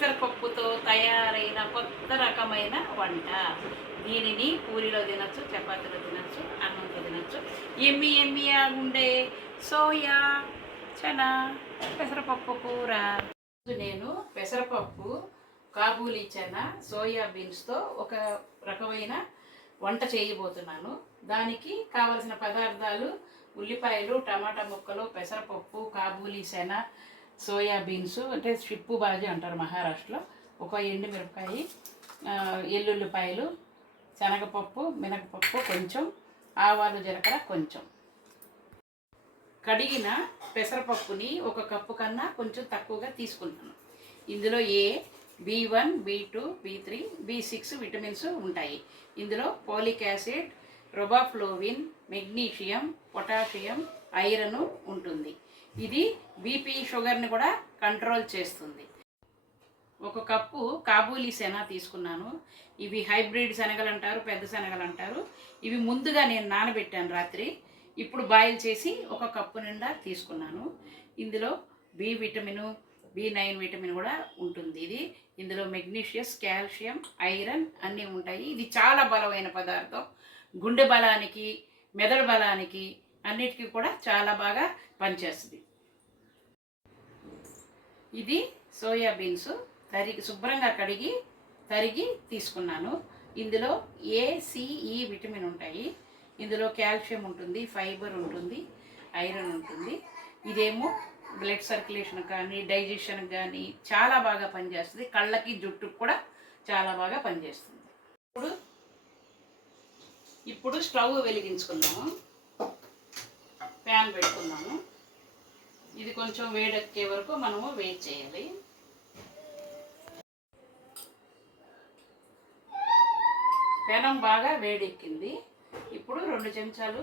పెసరపప్పుతో తయారైన కొత్త రకమైన వంట. దీనిని పూరిలో తినచ్చు చపాతీలో తినచ్చు అన్నంతో తినచ్చు. ఎమ్మి ఎమ్మియా ఉండే సోయా చనా పెసరపప్పు కూర. నేను పెసరపప్పు కాబూలీ చనా సోయా బీన్స్తో ఒక రకమైన వంట చేయబోతున్నాను. దానికి కావలసిన పదార్థాలు ఉల్లిపాయలు టమాటా ముక్కలు పెసరపప్పు కాబూలీ శన సోయా బీన్స్ అంటే షిప్పు బాజీ అంటారు మహారాష్ట్రలో. ఒక ఎండుమిరపకాయ మిరపకాయ ఎల్లుల్లిపాయలు శనగపప్పు మినగపప్పు కొంచెం ఆవాలు జీలకర్ర కొంచెం. కడిగిన పెసరపప్పుని ఒక కప్పు కన్నా కొంచెం తక్కువగా తీసుకుంటాను. ఇందులో A B one B two B three B six vitamins ఉంటాయి. ఇందులో folic acid riboflavin magnesium potassium iron ఉంటుంది. ఇది బీపీ షుగర్ని కూడా కంట్రోల్ చేస్తుంది. ఒక కప్పు కాబూలీ శన తీసుకున్నాను. ఇవి హైబ్రిడ్ శనగలు అంటారు పెద్ద శనగలు అంటారు. ఇవి ముందుగా నేను నానబెట్టాను రాత్రి. ఇప్పుడు బాయిల్ చేసి ఒక కప్పు నిండా తీసుకున్నాను. ఇందులో B vitamin B nine vitamin కూడా ఉంటుంది ఇది. ఇందులో మెగ్నీషియస్ కాల్షియం ఐరన్ అన్నీ ఉంటాయి. ఇది చాలా బలమైన పదార్థం. గుండె బలానికి మెదడు బలానికి అన్నిటికీ కూడా చాలా బాగా పనిచేస్తుంది. ఇది సోయా బీన్స్ తరిగి శుభ్రంగా కడిగి తరిగి తీసుకున్నాను. ఇందులో ఏసిఈ విటమిన్ ఉంటాయి. ఇందులో కాల్షియం ఉంటుంది ఫైబర్ ఉంటుంది ఐరన్ ఉంటుంది. ఇదేమో బ్లడ్ సర్క్యులేషన్ కానీ డైజెషన్ కానీ చాలా బాగా పనిచేస్తుంది. కళ్ళకి జుట్టుకు కూడా చాలా బాగా పనిచేస్తుంది. ఇప్పుడు ఇప్పుడు స్టవ్ వెలిగించుకున్నాము ప్యాన్ పెట్టుకున్నాము ఇది కొంచెం వేడెక్కే వరకు మనము వెయిట్ చేయాలి. పెనం బాగా వేడెక్కింది. ఇప్పుడు రెండు చెంచాలు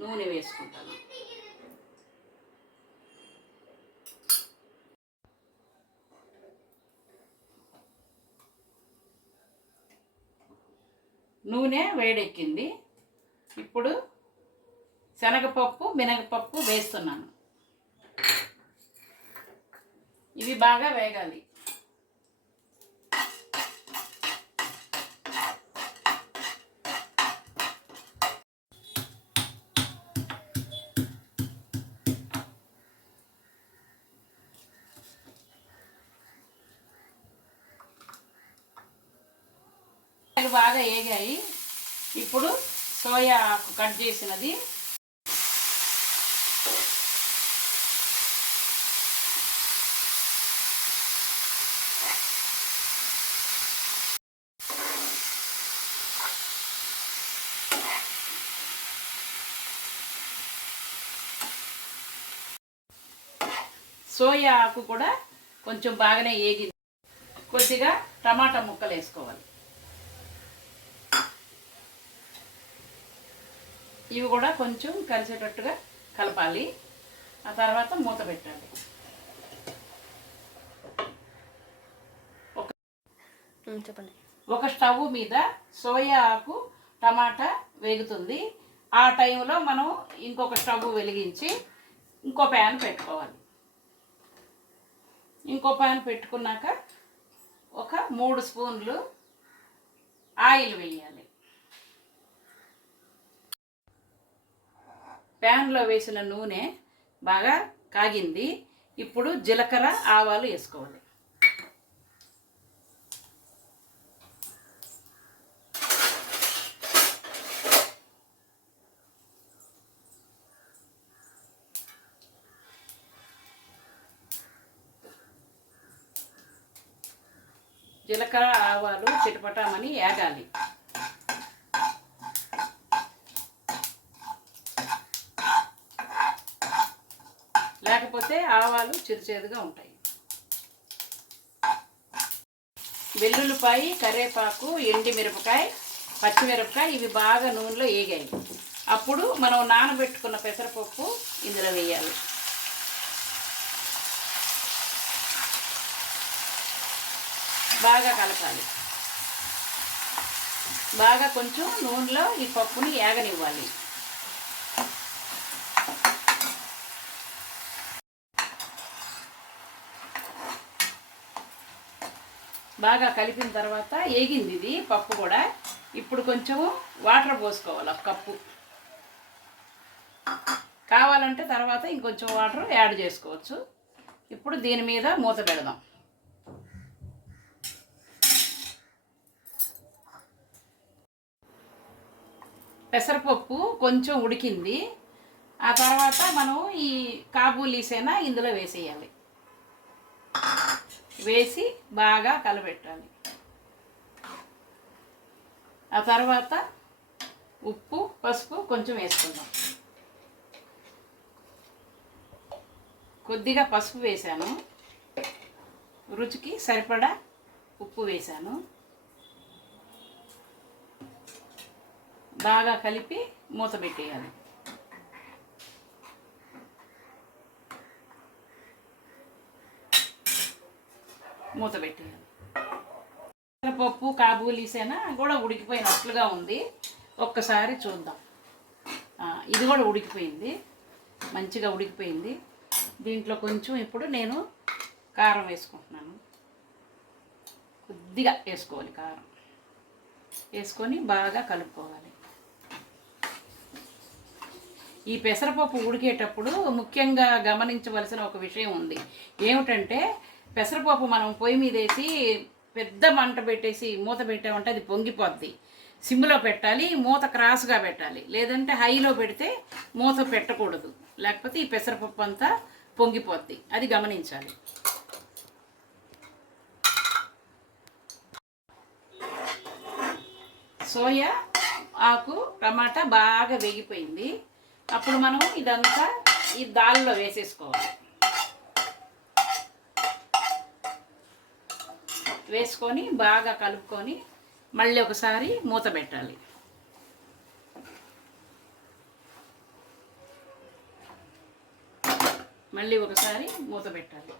నూనె వేసుకుంటాను. నూనె వేడెక్కింది. ఇప్పుడు శనగపప్పు మినగపప్పు వేస్తున్నాను. ఇవి బాగా వేగాలి. బాగా వేగాయి ఇప్పుడు సోయా ఆకు కట్ చేసినది. సోయా ఆకు కూడా కొంచెం బాగానే ఏగింది. కొద్దిగా టమాటా ముక్కలు వేసుకోవాలి. ఇవి కూడా కొంచెం కలిసేటట్టుగా కలపాలి. ఆ తర్వాత మూత పెట్టాలి. చెప్పండి. ఒక స్టవ్ మీద సోయా ఆకు టమాటా వేగుతుంది. ఆ టైంలో మనం ఇంకొక స్టవ్ వెలిగించి ఇంకో ప్యాన్ పెట్టుకోవాలి. ఇంకో పాన్ పెట్టుకున్నాక ఒక మూడు స్పూన్లు ఆయిల్ వేయాలి. ప్యాన్లో వేసిన నూనె బాగా కాగింది. ఇప్పుడు జీలకర్ర ఆవాలు వేసుకోవాలి. జీలకర్ర ఆవాలు చిటపటామని ఏగాలి. లేకపోతే ఆవాలు చిరుచేదుగా ఉంటాయి. వెల్లుల్లిపాయ కరివేపాకు ఎండి మిరపకాయ పచ్చిమిరపకాయ ఇవి బాగా నూనెలో వేగాయి అప్పుడు మనం నానబెట్టుకున్న పెసరపప్పు ఇందులో వేయాలి. బాగా కలపాలి. బాగా కొంచెం నూనెలో ఈ పప్పుని ఏగనివ్వాలి. బాగా కలిపిన తర్వాత ఏగింది ఇది పప్పు కూడా. ఇప్పుడు కొంచెము వాటర్ పోసుకోవాలి ఒక కప్పు. కావాలంటే తర్వాత ఇంకొంచెం వాటర్ యాడ్ చేసుకోవచ్చు. ఇప్పుడు దీని మీద మూత పెడదాం. పెసరపప్పు కొంచెం ఉడికింది. ఆ తర్వాత మనం ఈ కాబూలీసేనా ఇందులో వేసేయాలి. వేసి బాగా కలబెట్టాలి. ఆ తర్వాత ఉప్పు పసుపు కొంచెం వేసుకుందాం. కొద్దిగా పసుపు వేశాను రుచికి సరిపడా ఉప్పు వేశాను బాగా కలిపి మూత పెట్టేయాలి. మూత పెట్టేయాలి. పప్పు కాబూలీసేనా కూడా ఉడికిపోయినట్లుగా ఉంది. ఒక్కసారి చూద్దాం. ఇది కూడా ఉడికిపోయింది. మంచిగా ఉడికిపోయింది. దీంట్లో కొంచెం ఇప్పుడు నేను కారం వేసుకుంటున్నాను. కొద్దిగా వేసుకోవాలి కారం. వేసుకొని బాగా కలుపుకోవాలి. ఈ పెసరపప్పు ఉడికేటప్పుడు ముఖ్యంగా గమనించవలసిన ఒక విషయం ఉంది. ఏమిటంటే పెసరపప్పు మనం పొయ్యి మీద వేసి పెద్ద మంట పెట్టేసి మూత పెట్టామంటే అది పొంగిపోద్ది. సిమ్లో పెట్టాలి మూత క్రాస్గా పెట్టాలి. లేదంటే హైలో పెడితే మూత పెట్టకూడదు. లేకపోతే ఈ పెసరపప్పు అంతా పొంగిపోద్ది. అది గమనించాలి. సోయా ఆకు టమాటా బాగా వేగిపోయింది. అప్పుడు మనం ఇదంతా ఈ దాల్లో వేసేసుకోవాలి. వేసుకొని బాగా కలుపుకొని మళ్ళీ ఒకసారి మూత పెట్టాలి. మళ్ళీ ఒకసారి మూత పెట్టాలి.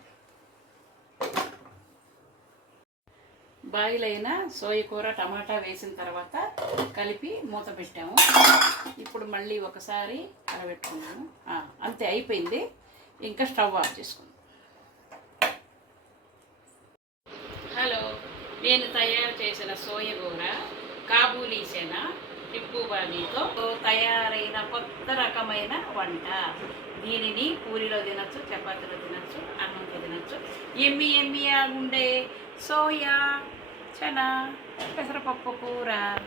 బాయిల్ అయిన సోయ కూర టమాటా వేసిన తర్వాత కలిపి మూత పెట్టాము. ఇప్పుడు మళ్ళీ ఒకసారి కలబెట్టుకున్నాము అంతే అయిపోయింది. ఇంకా స్టవ్ ఆఫ్ చేసుకుందాం. హలో నేను తయారు చేసిన సోయ కూర కాబూలీ సేన టిప్పు బాజీతో తయారైన కొత్త రకమైన వంట. దీనిని పూరిలో తినచ్చు చపాతీలో తినచ్చు అన్నంతో తినచ్చు. ఎమ్మి ఎమ్మియా ఉండే సోయా. చనా పెసరపప్పు కూర